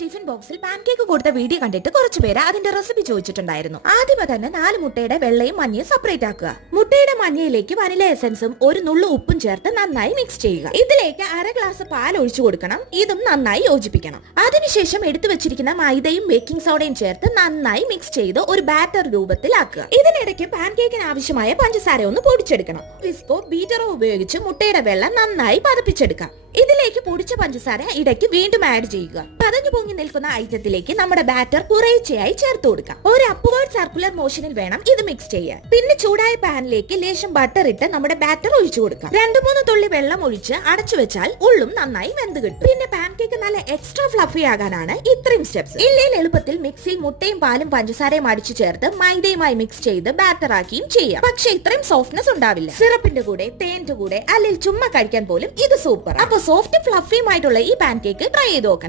Tiffin ബോക്സിൽ pancake കൊടുത്ത video കണ്ടിട്ട് കുറച്ചു പേര് അതിന്റെ റെസിപ്പി ചോദിച്ചിട്ടുണ്ടായിരുന്നു. ആദ്യമേ തന്നെ 4 മുട്ടയുടെ വെള്ളയും മഞ്ഞയും സെപ്പറേറ്റ് ആക്കുക. മുട്ടയുടെ മഞ്ഞയിലേക്ക് വനില എസൻസും ഒരു നുള്ളു ഉപ്പും ചേർത്ത് നന്നായി മിക്സ് ചെയ്യുക. ഇതിലേക്ക് 1/2 ഗ്ലാസ് പാൽ ഒഴിച്ചു കൊടുക്കണം. ഇതും നന്നായി യോജിപ്പിക്കണം. അതിനുശേഷം എടുത്തു വെച്ചിരിക്കുന്ന മൈദയും ബേക്കിംഗ് സോഡയും ചേർത്ത് നന്നായി മിക്സ് ചെയ്ത് ഒരു ബാറ്റർ രൂപത്തിലാക്കുക. ഇതിനിടയ്ക്ക് പാൻകേക്കിന് ആവശ്യമായ പഞ്ചസാര ഒന്ന് പൊടിച്ചെടുക്കണം. വിസ്കോ ബീറ്ററോ ഉപയോഗിച്ച് മുട്ടയുടെ വെള്ളം നന്നായി പതപ്പിച്ചെടുക്കാം. ഇതിലേക്ക് പൊടിച്ച പഞ്ചസാര ഇടയ്ക്ക് വീണ്ടും ആഡ് ചെയ്യുക. പതഞ്ഞു പൊങ്ങി നിൽക്കുന്ന ഐറ്റത്തിലേക്ക് നമ്മുടെ ബാറ്റർ കുറേശ്ശെയായി ചേർത്ത് കൊടുക്കാം. ഒരു അപ്വേർഡ് സർക്കുലർ മോഷനിൽ വേണം ഇത് മിക്സ് ചെയ്യാൻ. പിന്നെ ചൂടായ പാനിലേക്ക് ലേശം ബട്ടർ ഇട്ട് നമ്മുടെ ബാറ്റർ ഒഴിച്ചു കൊടുക്കാം. 2-3 തുള്ളി വെള്ളം ഒഴിച്ച് അടച്ചു വെച്ചാൽ ഉള്ളും നന്നായി വെന്ത് കിട്ടും. പിന്നെ പാൻകേക്ക് നല്ല എക്സ്ട്രാ ഫ്ലഫി ആകാനാണ് ഇത്രയും സ്റ്റെപ്സ്. ഇല്ലെങ്കിൽ എളുപ്പത്തിൽ മിക്സിയിൽ മുട്ടയും പാലും പഞ്ചസാരയും അടിച്ചു ചേർത്ത് മൈദയുമായി മിക്സ് ചെയ്ത് ബാറ്റർ ആക്കിയും ചെയ്യാം. പക്ഷെ ഇത്രയും സോഫ്റ്റ്നെസ് ഉണ്ടാവില്ല. സിറപ്പിന്റെ കൂടെ തേന്റെ കൂടെ അല്ലെങ്കിൽ ചുമ്മാ കഴിക്കാൻ പോലും ഇത് സൂപ്പർ. അപ്പൊ സോഫ്റ്റ് ഫ്ലഫിയുമായിട്ടുള്ള ഈ പാൻകേക്ക് ട്രൈ ചെയ്ത് നോക്കണം.